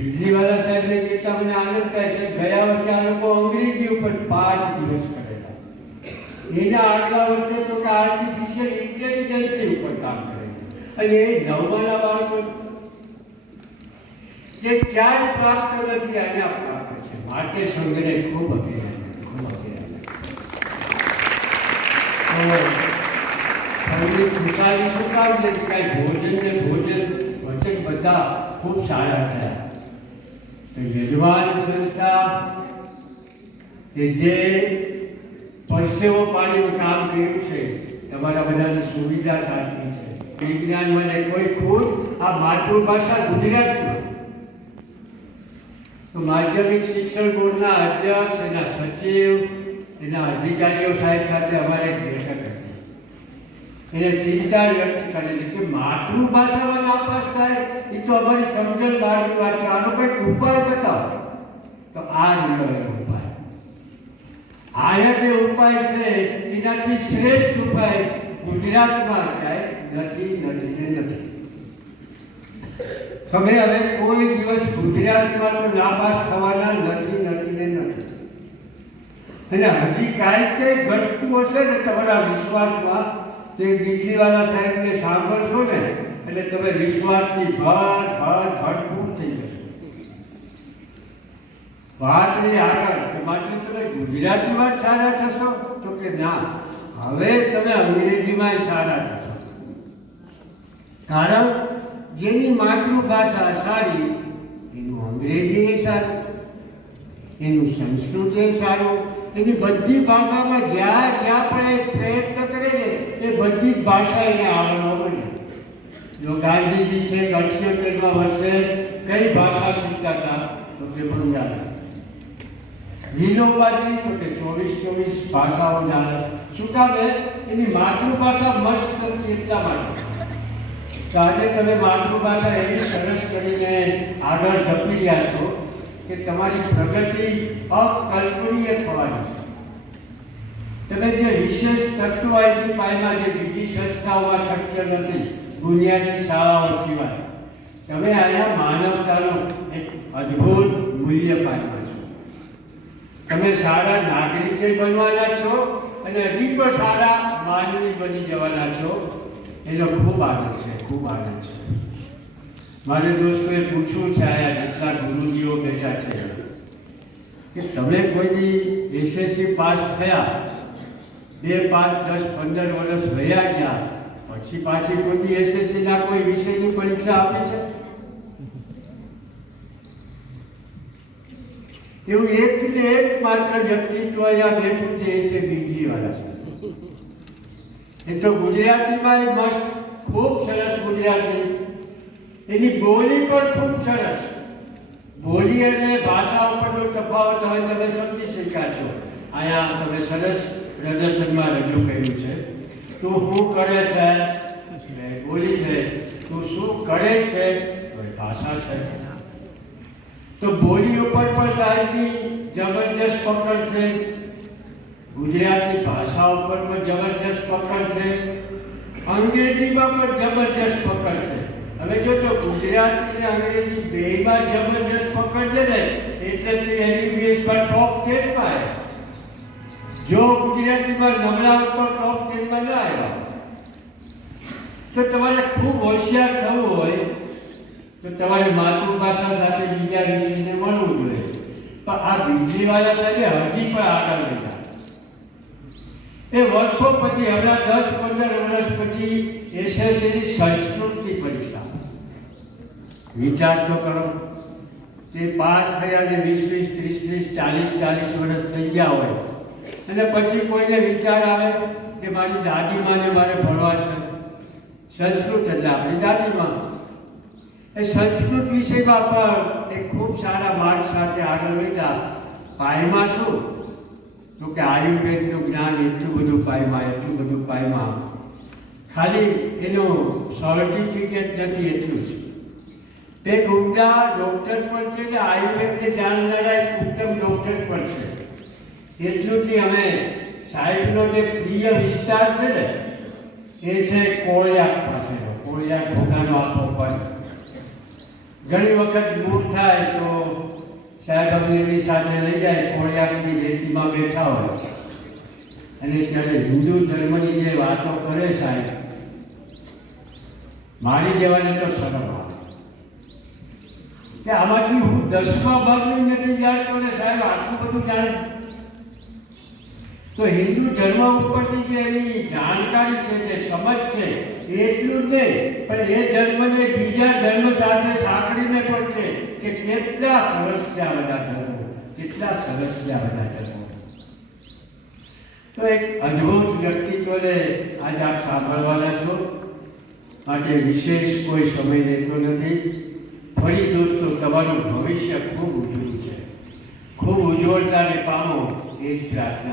બીજીવાલા સાહેબને કહેતા મને આનંદ થાય છે, ગયા વર્ષે આ લોકો અંગ્રેજી ઉપર 5 દિવસ કરેલા, એના આગલા વર્ષે તો કે આર્ટિફિશિયલ ઇન્ટેલિજન્સી ઉપર કામ કરે છે, અને એ નવમાના બાળકો જે ક્યાંય પ્રાપ્ત નથી આના પ્રાપ્ત છે. માટે સંઘને ખૂબ સંઘની ખુશાલી શું કામ નથી? કાંઈ ભોજન ને ભોજન વચન બધા ખૂબ સારા થયા. યજમાન સંસ્થા કે જે પરસેવો પાણીનું કામ કર્યું છે, તમારા બધાની સુવિધા સાચી છે. વિજ્ઞાન મને કોઈ ખુદ આ માતૃભાષા ગુજરાતીમાં તો માધ્યમિક શિક્ષણ બોર્ડના અધ્યક્ષ, એના સચિવ, એના અધિકારીઓ સાહેબ સાથે અમારે એક બેઠક હતી. એને ચિંતા વ્યક્ત કરેલી કે માતૃભાષામાં નાપાસ થાય એ તો અમારી સમજણ બહારની વાત છે, આનો કંઈક ઉપાય બતાવો. તો આ રહ્યો ઉપાય. આયા જે ઉપાય છે એનાથી શ્રેષ્ઠ ઉપાય ગુજરાતમાં ક્યાંય નથી. તમે હવે કોઈ દિવસ ગુજરાતીમાં તો નાપાસ થવાના નથી. અને હજી કાંઈ ઘટતું હશે ને તમારા વિશ્વાસમાં, તે બીજીવાલા સાહેબને સાંભળશો ને એટલે તમે વિશ્વાસથી ભરપૂર થઈ જશો. વાત એ આગળ કે માટે તમે ગુજરાતીમાં જ સારા થશો તો કે ના, હવે તમે અંગ્રેજીમાં સારા થશો. કારણ જેની માતૃભાષા સારી એનું અંગ્રેજી સારું, એનું સંસ્કૃત સારું, એની બધી ભાષામાં જ્યાં પણ એ પ્રયત્ન કરે ને એ બધી જ ભાષા એને આવડવા મળે. જો ગાંધીજી છે 78મા વર્ષે કઈ ભાષા શીખતા હતા તો કે બંગાળી. વિનોબાજી તો કે 24 ભાષાઓ જાણે. શું કામ? એની માતૃભાષા મસ્ત હતી એટલા માટે. તો આજે તમે માતૃભાષા એવી સરસ કરીને આગળ ધપી રહ્યા છો કે તમારી પ્રગતિ અકલ્પનીય થવાની છે. તમે જે વિશેષ તત્વો અહીંથી પાયમાં જે બીજી સંસ્થાઓમાં શક્ય નથી, દુનિયાની શાળાઓ સિવાય, તમે અહીંયા માનવતાનો એક અદ્ભુત મૂલ્ય પાયમાં છો. તમે સારા નાગરિકે બનવાના છો અને હજી પણ સારા માનવી બની જવાના છો. એનો ખૂબ આનંદ છે. મારે દોસ્તોએ પૂછવું છે, આયા જેટલા ગુરુજીઓ બેઠા છે કે તમે કોઈની એસએસસી પાસ થયા, 2, 5, 10, 15 વર્ષ રહ્યા ગયા પછી પાછી કોઈની એસએસસીના કોઈ વિષયની પરીક્ષા આપી છે? એવું એક માત્ર વ્યક્તિત્વ અહીંયા બેઠું છે, એ છે બીજીવાલા સાહેબ. એ તો ગુજરાતીમાં મસ્ત, ખૂબ સરસ ગુજરાતી, એની બોલી પણ ખૂબ સરસ. બોલી અને ભાષા ઉપરનો તફાવત હવે તમે સમજી શક્યા છો. અહીંયા તમે સરસ પ્રદર્શનમાં રજૂ કર્યું છે. તું શું કરે છે? બોલી છે. તું શું કરે છે? ભાષા છે. તો બોલી ઉપર પણ સાહેબની જબરજસ્ત પકડ છે, ગુજરાતી ભાષા ઉપર પણ જબરજસ્ત પકડ છે, અંગ્રેજીમાં પણ જબરજસ્ત પકડ છે. હવે જો તો ગુજરાતી અને અંગ્રેજી બેમાં જબરજસ્ત પકડ છે ને એટલે તે એમબીબીએસમાં ટોપ 10માં. જો ગુજરાતીમાં નબળા હોત તો ટોપ 10માં ન આવ્યા. તો તમારે ખૂબ હોશિયાર થવું હોય તો તમારે માતૃભાષા સાથે બીજા વિષયને મળવું જોઈએ. પણ આ બીજીવાલા સાહેબે હજી પણ આગળ વધ્યા. એ વર્ષો પછી, હમણાં 10-15 વર્ષ પછી એસએસસીની સંસ્કૃતની પરીક્ષા. વિચાર તો કરો, તે પાસ થયા ને 20-30, 40 વર્ષ થઈ ગયા હોય અને પછી કોઈને વિચાર આવે કે મારી દાદીમાને મારે ભણવા છે. સંસ્કૃત એટલે આપણી દાદીમાં. એ સંસ્કૃત વિષયમાં પણ એ ખૂબ સારા માર્ક સાથે આગળ વધ્યા. પાયમાં શું તો કે આયુર્વેદનું જ્ઞાન એટલું બધું પાયમાં, ખાલી એનું સર્ટિફિકેટ નથી એટલું જ. એક ઉમદા ડૉક્ટર પણ છે ને આયુર્વેદને જાણનારા એક ઉત્તમ ડૉક્ટર પણ છે. એટલુંથી અમે સાહેબનો જે પ્રિય વિસ્તાર છે ને એ છે કોળિયાક પાસેનો. કોળિયાક ભોગાનો આખો પર ઘણી વખત મૂળ થાય તો સાહેબ અમીરની સાથે લઈ જાય, કોળિયાકની રેતીમાં બેઠા હોય અને ત્યારે હિન્દુ ધર્મની જે વાતો કરે સાહેબ, મારી જેવાને તો શરમ આવે કે આમાંથી હું 10મા ભાગનું નથી જાણતો ને સાહેબ આટલું બધું જાણે. તો હિન્દુ ધર્મ ઉપરની જે એની જાણકારી છે, જે સમજ છે, એટલું જ નહીં પણ એ ધર્મને બીજા ધર્મ સાથે સાંકળીને પણ છે કે કેટલા સરસ છે આ બધા ધર્મો, કેટલા સરસ છે આ બધા ધર્મો. તો એક અદ્ભુત વ્યક્તિત્વને આજે આપ સાંભળવાના છો, માટે વિશેષ કોઈ સમય લેતો નથી. ફરી દોસ્તો તમારું ભવિષ્ય ખૂબ ઉજ્જવળ છે, ખૂબ ઉજ્જવળતાને પામો એ જ પ્રાર્થના.